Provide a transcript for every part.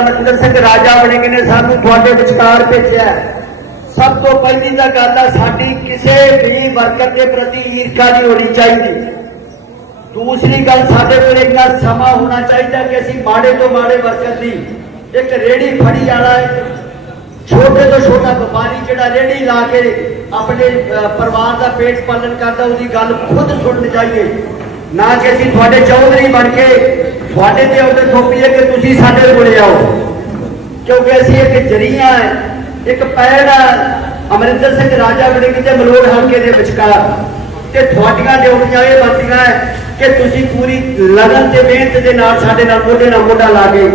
ਅਮਰਿੰਦਰ ਸਿੰਘ ਰਾਜਾ ਵੜਿੰਗ ਨੇ ਸਾਨੂੰ ਤੁਹਾਡੇ ਵਿਚਕਾਰ ਭੇਜਿਆ ਸਭ ਤੋਂ ਪਹਿਲੀ ਤਾਂ ਗੱਲ ਹੈ ਸਾਡੀ ਕਿਸੇ ਵੀ ਵਰਕਰ ਦੇ ਪ੍ਰਤੀ ਈਰਖਾ ਨਹੀਂ ਹੋਣੀ ਚਾਹੀਦੀ। ਦੂਸਰੀ ਗੱਲ, ਸਾਡੇ ਕੋਲ ਇੰਨਾ ਸਮਾਂ ਹੋਣਾ ਚਾਹੀਦਾ ਕਿ ਅਸੀਂ ਮਾੜੇ ਤੋਂ ਮਾੜੇ ਵਰਕਰ ਦੀ ਇੱਕ ਰੇੜੀ ਫੜੀ ਵਾਲਾ ਛੋਟੇ ਤੋਂ ਛੋਟਾ ਵਪਾਰੀ ਜਿਹੜਾ ਰੇੜੀ ਲਾ ਕੇ ਆਪਣੇ ਪਰਿਵਾਰ ਦਾ ਪੇਟ ਪਾਲਣ ਕਰਦਾ, ਉਹਦੀ ਗੱਲ ਖੁਦ ਸੁਣਨ ਚਾਹੀਏ ਨਾ ਕਿ ਅਸੀਂ ਤੁਹਾਡੇ ਚੌਧਰੀ ਬਣ ਕੇ ਤੁਹਾਡੇ ਤੇ ਉਹਦੇ ਥੋਪੀਏ ਕਿ ਤੁਸੀਂ ਸਾਡੇ ਕੋਲੇ ਆਓ। ਕਿਉਂਕਿ ਅਸੀਂ ਇੱਕ ਜਰੀਆ ਹੈ, ਇੱਕ ਪੈੜ ਹੈ, ਅਮਰਿੰਦਰ ਸਿੰਘ ਰਾਜਾ ਵੜਿੰਗ ਤੇ ਮਲੋੜ ਹਲਕੇ ਦੇ ਵਿਚਕਾਰ। ਤੇ ਤੁਹਾਡੀਆਂ ਡਿਊਟੀਆਂ ਇਹ ਬਣਦੀਆਂ ਹੈ ਕਿ ਤੁਸੀਂ ਪੂਰੀ ਲਗਨ ਤੇ ਮਿਹਨਤ ਦੇ ਨਾਲ ਸਾਡੇ ਨਾਲ ਮੋਢੇ ਨਾਲ ਮੋਢਾ ਲਾ ਕੇ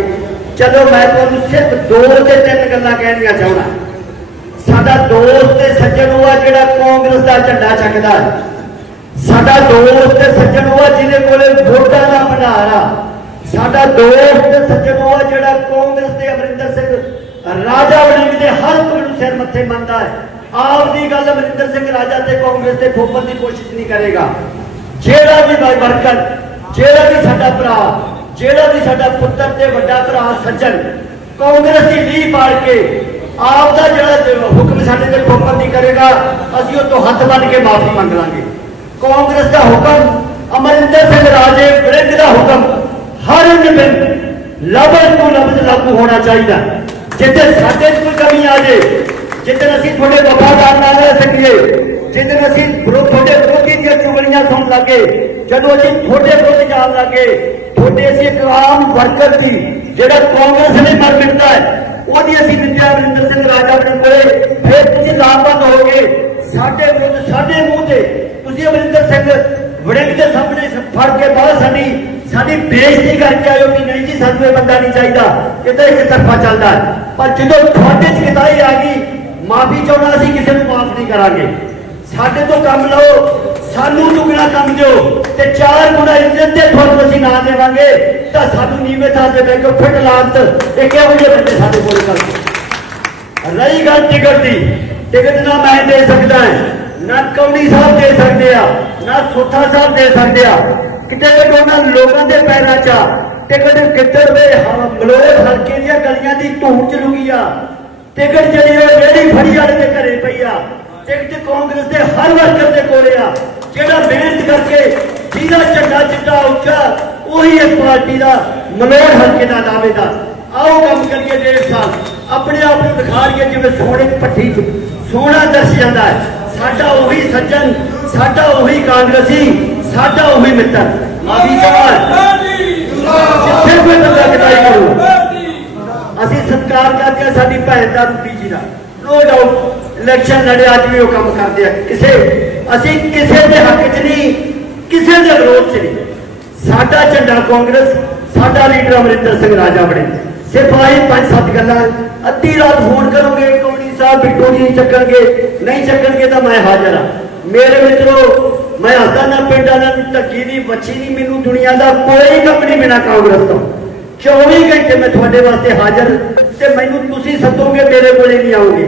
ਚਲੋ ਮੈਂ ਤੁਹਾਨੂੰ ਸਿਰਫ ਦੋ ਤੇ ਤਿੰਨ ਗੱਲਾਂ ਕਹਿਣੀਆਂ ਚਾਹੁੰਦਾ। ਸਾਡਾ ਦੋਸਤ ਤੇ ਸੱਜਣ ਉਹ ਆ ਜਿਹੜਾ ਕਾਂਗਰਸ ਦਾ ਝੰਡਾ ਚੱਕਦਾ ਹੈ। ਸਾਡਾ ਦੋਸਤ ਤੇ ਸੱਜਣ ਉਹ ਜਿਹਦੇ ਕੋਲੇ ਵੋਟਾਂ ਦਾ ਭੰਡਾਰ ਆ ਸਾਡਾ ਦੋਸਤ ਤੇ ਸੱਜਣ ਉਹ ਜਿਹੜਾ ਕਾਂਗਰਸ ਤੇ ਅਮਰਿੰਦਰ ਸਿੰਘ ਰਾਜਾ ਵੜਿੰਗ ਦੇ ਹਰ ਕੋਈ ਨੂੰ ਸਿਰ ਮੱਥੇ ਮੰਨਦਾ ਹੈ। ਆਪ ਦੀ ਗੱਲ ਅਮਰਿੰਦਰ ਸਿੰਘ ਰਾਜਾ ਤੇ ਕਾਂਗਰਸ ਤੇ ਥੋਪਣ ਦੀ ਕੋਸ਼ਿਸ਼ ਨਹੀਂ ਕਰੇਗਾ। ਜਿਹੜਾ ਵੀ ਭਾਈ ਵਰਕਰ, ਜਿਹੜਾ ਵੀ ਸਾਡਾ ਭਰਾ, ਜਿਹੜਾ ਵੀ ਸਾਡਾ ਪੁੱਤਰ ਤੇ ਵੱਡਾ ਭਰਾ ਸੱਜਣ, ਕਾਂਗਰਸ ਦੀ ਲੀਹ ਪਾੜ ਕੇ ਆਪ ਦਾ ਜਿਹੜਾ ਹੁਕਮ ਸਾਡੇ ਤੇ ਥੋਪਣ ਨਹੀਂ ਕਰੇਗਾ, ਅਸੀਂ ਉਹ ਤੋਂ ਹੱਥ ਬੰਨ ਕੇ ਮਾਫੀ ਮੰਗ ਲਾਂਗੇ। ਕਾਂਗਰਸ ਦਾ ਹੁਕਮ, ਅਮਰਿੰਦਰ ਸਿੰਘ ਰਾਜੇ ਵਿਰੁੱਧ ਦਾ ਹੁਕਮ, ਹਰ ਨਿਬੰਧ ਲਫ਼ਜ਼ ਤੋਂ ਲਫ਼ਜ਼ ਲਾਗੂ ਹੋਣਾ ਚਾਹੀਦਾ। ਜਿੱਥੇ ਸਾਡੇ ਕੋਈ ਕਮੀ ਆ ਜੇ ਜਿੱਦਨ ਅਸੀਂ ਤੁਹਾਡੇ ਵਫਾਦਾਰ ਨਾ ਰਹਿ ਸਕੀਏ ਜਿੱਦਨ ਅਸੀਂ ਵਿਰੋਧ ਤੁਹਾਡੇ ਵਿਰੋਧੀ ਦੀਆਂ ਚੁਗਲੀਆਂ ਸੁਣ ਲੱਗੇ, ਜਦੋਂ ਅਸੀਂ ਤੁਹਾਡੇ ਵਿਰੁੱਧ ਜਾਣ ਲੱਗੇ, ਤੁਹਾਡੇ ਅਸੀਂ ਇੱਕ ਆਮ ਵਰਕਰ ਦੀ ਜਿਹੜਾ ਕਾਂਗਰਸ ਨੇ ਮਰ ਮਿਟਦਾ ਹੈ, ਉਹਦੀ ਅਸੀਂ ਵਿਦਿਆ ਅਮਰਿੰਦਰ ਸਿੰਘ ਰਾਜਾ ਬਣੇ ਕੋਲੇ, ਫਿਰ ਤੁਸੀਂ ਲਾਭਬੰਦ ਹੋਗੇ ਸਾਡੇ ਵਿਰੁੱਧ, ਸਾਡੇ ਮੂੰਹ ਤੇ ਤੁਸੀਂ ਅਮਰਿੰਦਰ ਸਿੰਘ। ਵੜਿੰਗ ਦੇ ਸਾਹਮਣੇ ਫੜ ਕੇ ਬਾਹਰ ਸਾਡੀ ਸਾਡੀ ਬੇਇੱਜ਼ਤੀ ਕਰਕੇ ਆਇਓ ਕਿ ਨਹੀਂ ਜੀ ਸਾਨੂੰ ਇਹ ਬੰਦਾ ਨਹੀਂ ਚਾਹੀਦਾ। ਇਹ ਤਾਂ ਇੱਕ ਤਰਫਾ ਚੱਲਦਾ ਪਰ ਜਦੋਂ ਤੁਹਾਡੇ ਚ ਕਿਤਾਈ ਆ ਗਈ ਮਾਫੀ ਚਾਹਣਾ ਅਸੀਂ ਕਿਸੇ ਨੂੰ ਮਾਫ ਨਹੀਂ ਕਰਾਂਗੇ। ਸਾਡੇ ਤੋਂ ਕੰਮ ਲਓ ਸਾਨੂੰ ਦੁਗਣਾ ਕੰਮ ਦਿਓ ਤੇ ਚਾਰ ਗੁਣਾ ਇੱਜ਼ਤ ਤੇ ਤੁਹਾਨੂੰ ਅਸੀਂ ਨਾ ਦੇਵਾਂਗੇ ਤਾਂ ਸਾਨੂੰ ਨੀਵੇਂ ਥਾਂ ਤੇ ਬੈਠੋ ਫਿੱਟ ਲਾਂਤ ਇਹ ਕਿਹੋ ਜਿਹੇ ਬੰਦੇ ਸਾਡੇ ਕੋਲ ਕਰਦੇ ਰਹੀ ਗੱਲ ਟਿਕਟ ਦੀ ਟਿਕਟ ਨਾ ਮੈਂ ਦੇ ਸਕਦਾ ਹਾਂ, ਨਾ ਕੌੜੀ ਸਾਹਿਬ ਦੇ ਸਕਦੇ ਆ, ਨਾ ਸੋਠਾ ਸਾਹਿਬ ਦੇ ਸਕਦੇ ਆ। ਕਿਤੇ ਵੀ ਉਹਨਾਂ ਲੋਕਾਂ ਦੇ ਪੈਰਾਂ 'ਚ ਆ। ਟਿਕਟ ਕਿੱਧਰ ਦੇ? ਮਲੋਰ ਹਲਕੇ ਦੀਆਂ ਗਲੀਆਂ ਦੀ ਧੂੜ ਚ ਲੁਕੀ ਆ। ਟਿਕਟ ਜਿਹੜੀ ਉਹ ਜਿਹੜੀ ਫੜੀ ਵਾਲੇ ਦੇ ਘਰੇ ਪਈ ਆ। ਟਿਕਟ ਕਾਂਗਰਸ ਦੇ ਹਰ ਵਰਕਰ ਦੇ ਕੋਲੇ ਆ। ਜਿਹੜਾ ਮਿਹਨਤ ਕਰਕੇ ਜਿਹਦਾ ਝੰਡਾ ਚਿੱਟਾ ਉੱਚਾ, ਉਹੀ ਇਸ ਪਾਰਟੀ ਦਾ ਮਲੋਰ ਹਲਕੇ ਦਾ ਦਾਅਵੇਦਾਰ ਆਓ ਕੰਮ ਕਰੀਏ ਡੇਢ ਸਾਲ। ਆਪਣੇ ਆਪ ਨੂੰ ਦਿਖਾ ਲਈਏ ਜਿਵੇਂ ਸੋਨੇ ਦੀ ਭੱਠੀ 'ਚ ਸੋਨਾ ਦਰਸ ਜਾਂਦਾ ਹੈ। ਸਾਡਾ ਉਹੀ ਸੱਜਣ, ਸਾਡਾ ਉਹੀ ਕਾਂਗਰਸੀ, ਸਾਡਾ ਉਹੀ ਮਿੱਤਰ। ਮਾਫੀ ਚਾਹਾਂ ਜਿੱਥੇ ਕੋਈ ਬੰਦਾ ਕਿਤਾਈ ਕਰੂ। ਅਸੀਂ ਸਤਿਕਾਰ ਕਰਦੇ ਹਾਂ ਸਾਡੀ ਭੈਣ ਦਾ ਰੂਪੀ ਜੀ ਦਾ। ਨੋ ਡਾਊਟ ਇਲੈਕਸ਼ਨ ਲੜੇ, ਅੱਜ ਵੀ ਉਹ ਕੰਮ ਕਰਦੇ ਆ। ਕਿਸੇ, ਅਸੀਂ ਕਿਸੇ ਦੇ ਹੱਕ 'ਚ ਨਹੀਂ, ਕਿਸੇ ਦੇ ਵਿਰੋਧ 'ਚ ਨਹੀਂ। ਸਾਡਾ ਝੰਡਾ ਕਾਂਗਰਸ, ਸਾਡਾ ਲੀਡਰ ਅਮਰਿੰਦਰ ਸਿੰਘ ਰਾਜਾ ਬਣੇ। ਸਿਰਫ ਆਹੀ ਪੰਜ ਸੱਤ ਗੱਲਾਂ। ਅੱਧੀ ਰਾਤ ਫੋਨ ਕਰੋਗੇ ਸਾਹਿਬ ਬਿੱਟੂ ਜੀ ਚੱਕਣਗੇ, ਨਹੀਂ ਚੱਕਣਗੇ ਤਾਂ ਮੈਂ ਹਾਜ਼ਰ ਹਾਂ। ਮੇਰੇ ਮਿੱਤਰੋ, ਮੈਂ ਹੱਸਦਾ ਨਾ ਪਿੰਡਾਂ ਨਾਲ ਧੱਕੀ ਦੀ ਬੱਚੀ ਨਹੀਂ, ਮੈਨੂੰ ਦੁਨੀਆ ਦਾ ਕੋਈ ਕੰਮ ਨਹੀਂ ਬਿਨਾ ਕਾਂਗਰਸ ਤੋਂ। 24 ਘੰਟੇ ਮੈਂ ਤੁਹਾਡੇ ਵਾਸਤੇ ਹਾਜ਼ਰ, ਤੇ ਮੈਨੂੰ ਤੁਸੀਂ ਸੱਦੋਗੇ, ਮੇਰੇ ਕੋਲੇ ਨਹੀਂ ਆਓਗੇ।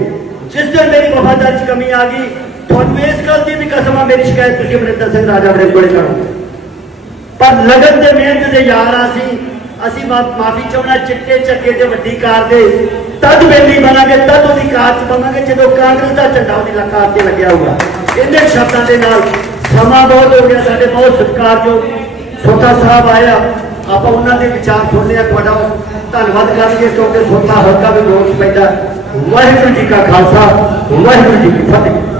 ਜਿਸ ਦਿਨ ਮੇਰੀ ਵਫਾਦਾਰੀ 'ਚ ਕਮੀ ਆ ਗਈ, ਤੁਹਾਨੂੰ ਇਸ ਗੱਲ ਦੀ ਵੀ ਕਸਮ ਆ ਮੇਰੀ ਸ਼ਿਕਾਇਤ ਤੁਸੀਂ ਅਮਰਿੰਦਰ ਸਿੰਘ ਰਾਜਾ ਬੜੇ ਕੋਲੇ ਕਰੋ ਪਰ ਲਗਨ ਤੇ ਮਿਹਨਤ ਦੇ ਯਾਰ ਆ ਅਸੀਂ ਅਸੀਂ ਮਾਫੀ ਚਾਹਣਾ ਚਿੱਟੇ ਚੱਕੇ ਤੇ ਵੱਡੀ ਕਾਰ ਦੇ ਤਦ ਬੇਲੀ ਬਣਾਂਗੇ, ਤਦ ਉਹਦੀ ਕਾਰ ਚ ਪਾਵਾਂਗੇ, ਜਦੋਂ ਕਾਂਗਰਸ ਦਾ ਝੰਡਾ ਉਹਦੀ ਲਕਾਰ ਤੇ ਲੱਗਿਆ ਹੋਊਗਾ। ਇਹਦੇ ਸ਼ਬਦਾਂ ਦੇ ਨਾਲ ਸਮਾਂ ਬਹੁਤ ਹੋ ਗਿਆ, ਸਾਡੇ ਬਹੁਤ ਸਤਿਕਾਰਯੋਗ ਸੋਤਾ ਸਾਹਿਬ ਆਇਆ, ਆਪਾਂ ਉਹਨਾਂ ਦੇ ਵਿਚਾਰ ਸੁਣਨੇ ਆ ਤੁਹਾਡਾ ਧੰਨਵਾਦ ਕਰਾਂਗੇ, ਕਿਉਂਕਿ ਸੋਤਾ ਹਲਕਾ ਵੀ ਲੋਕ ਪੈਂਦਾ। ਵਾਹਿਗੁਰੂ ਜੀ ਕਾ ਖਾਲਸਾ, ਵਾਹਿਗੁਰੂ ਜੀ ਕੀ ਫਤਿਹ।